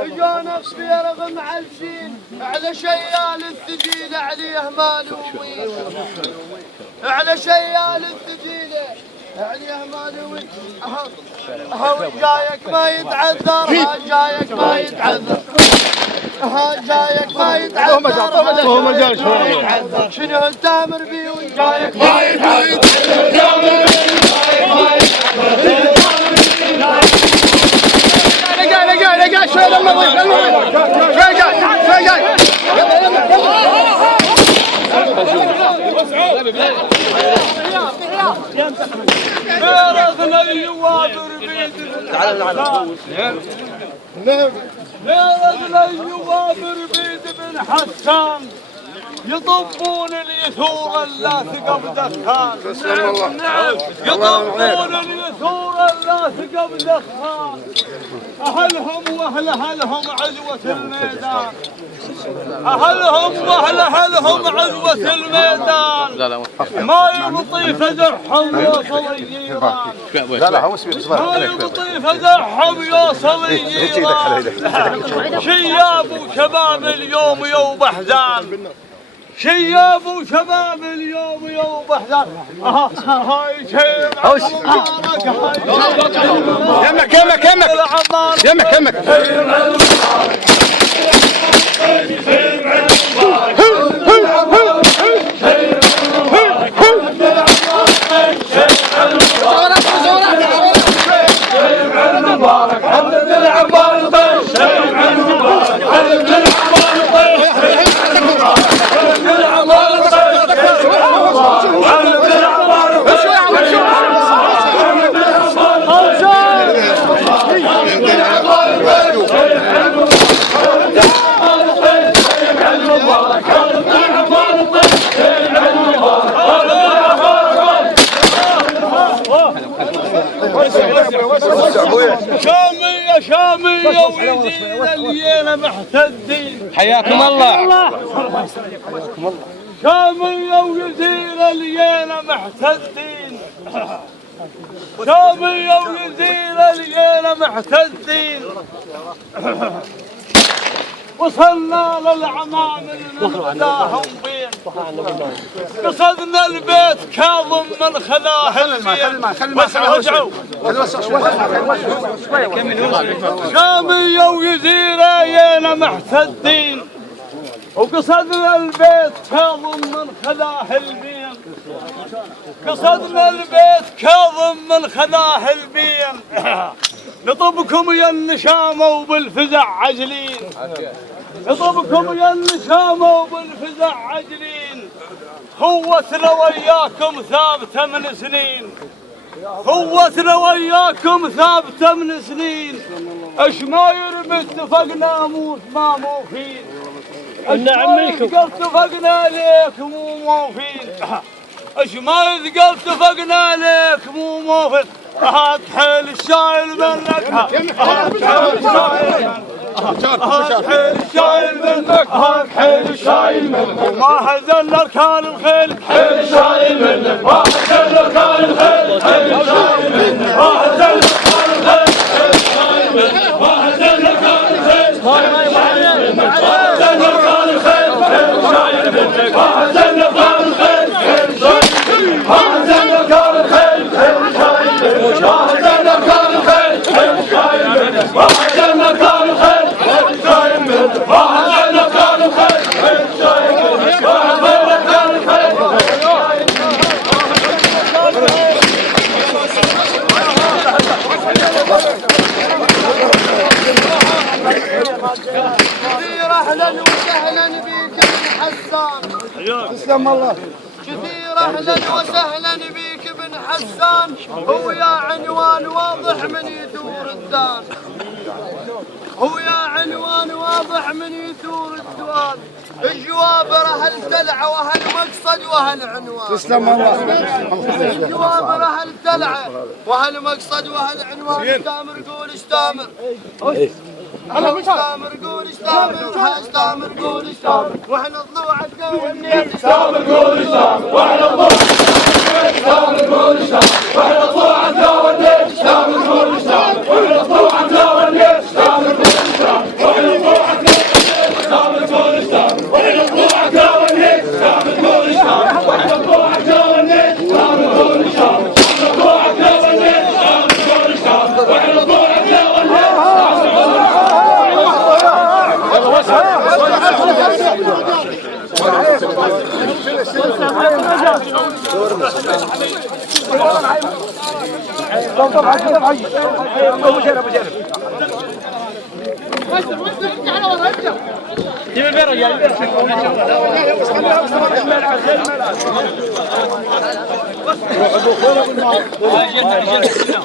اجونا بصيرغ معلسين على شيال الثقيله عليه ما نوين على شيال الثقيله عليه ما نوين جايك ما يتعذر جايك ما يتعذر جايك ما يتعذر هو ما جاش شنو التامر بيوي جايك ما يتعذر لقى شوي لما شوي جاي يا رجل اليوابر بيد بن حسان يضبون اليثور لا ثقب دخان يضبون اليثور لا ثقب دخان أهلهم وأهلهم عزوة الميدان أهلهم وأهلهم عزوة الميدان ما يبطي فزعهم يوصل الجيران ما يبطي فزعهم يوصل الجيران شياب وشباب اليوم يوم أحزان شياب وشباب اليوم يوم أحزان هاي شيب يمك شامية ويزيد الليلة محتدين حياكم الله شامية ويزيد الليلة محتدين شامية ويزيد الليلة محتدين وصلنا للعمامل من غداهم بين قصدنا البيت كاظم من خلاه البين وسعوا شامية ويزيرة يانا محتدين وقصدنا البيت كاظم من خلاه البين قصدنا البيت كاظم من خلاه البين نطبكم يا النشامة وبالفزع عجلين نطبكم يا النشامة وبالفزع عجلين خوتنا وياكم ثابتة من سنين خوتنا وياكم ثابتة من سنين اش ما يرمي اتفقنا موت ما موفين نعميكم اتفقنا عليك مو موفين اش ما يذقل اتفقنا عليك مو موفين هات حيل الشايل منك هات حيل الشايل منك هات حيل الشايل منك ما هزل اركان الخيل حيل الشايل منك ما هزل اركان الخيل حيل الشايل منك ما هزل اركان الخيل حيل الشايل منك ما هزل اركان الخيل ما هزل اركان الخيل حيل الشايل منك ما هزل اركان الخيل حيل الشايل منك ما هزل اركان الخيل حيل كثير اهلا وسهلا بك ابن حسان تسلم الله كثير اهلا وسهلا بك ابن حسان هو يا عنوان واضح من يثور الدان هو يا عنوان واضح من يثور الدوان الجوابر اهل تلعه واهل مقصد واهل عنوان تسلم الله الجوابر اهل تلعه واهل مقصد واهل عنوان استامر قول استامر استامر قول استامر استامر قول استامر واحنا ضلوعتنا والنيل استامر قول استامر واحنا ضلوعتنا استامر قول استامر يا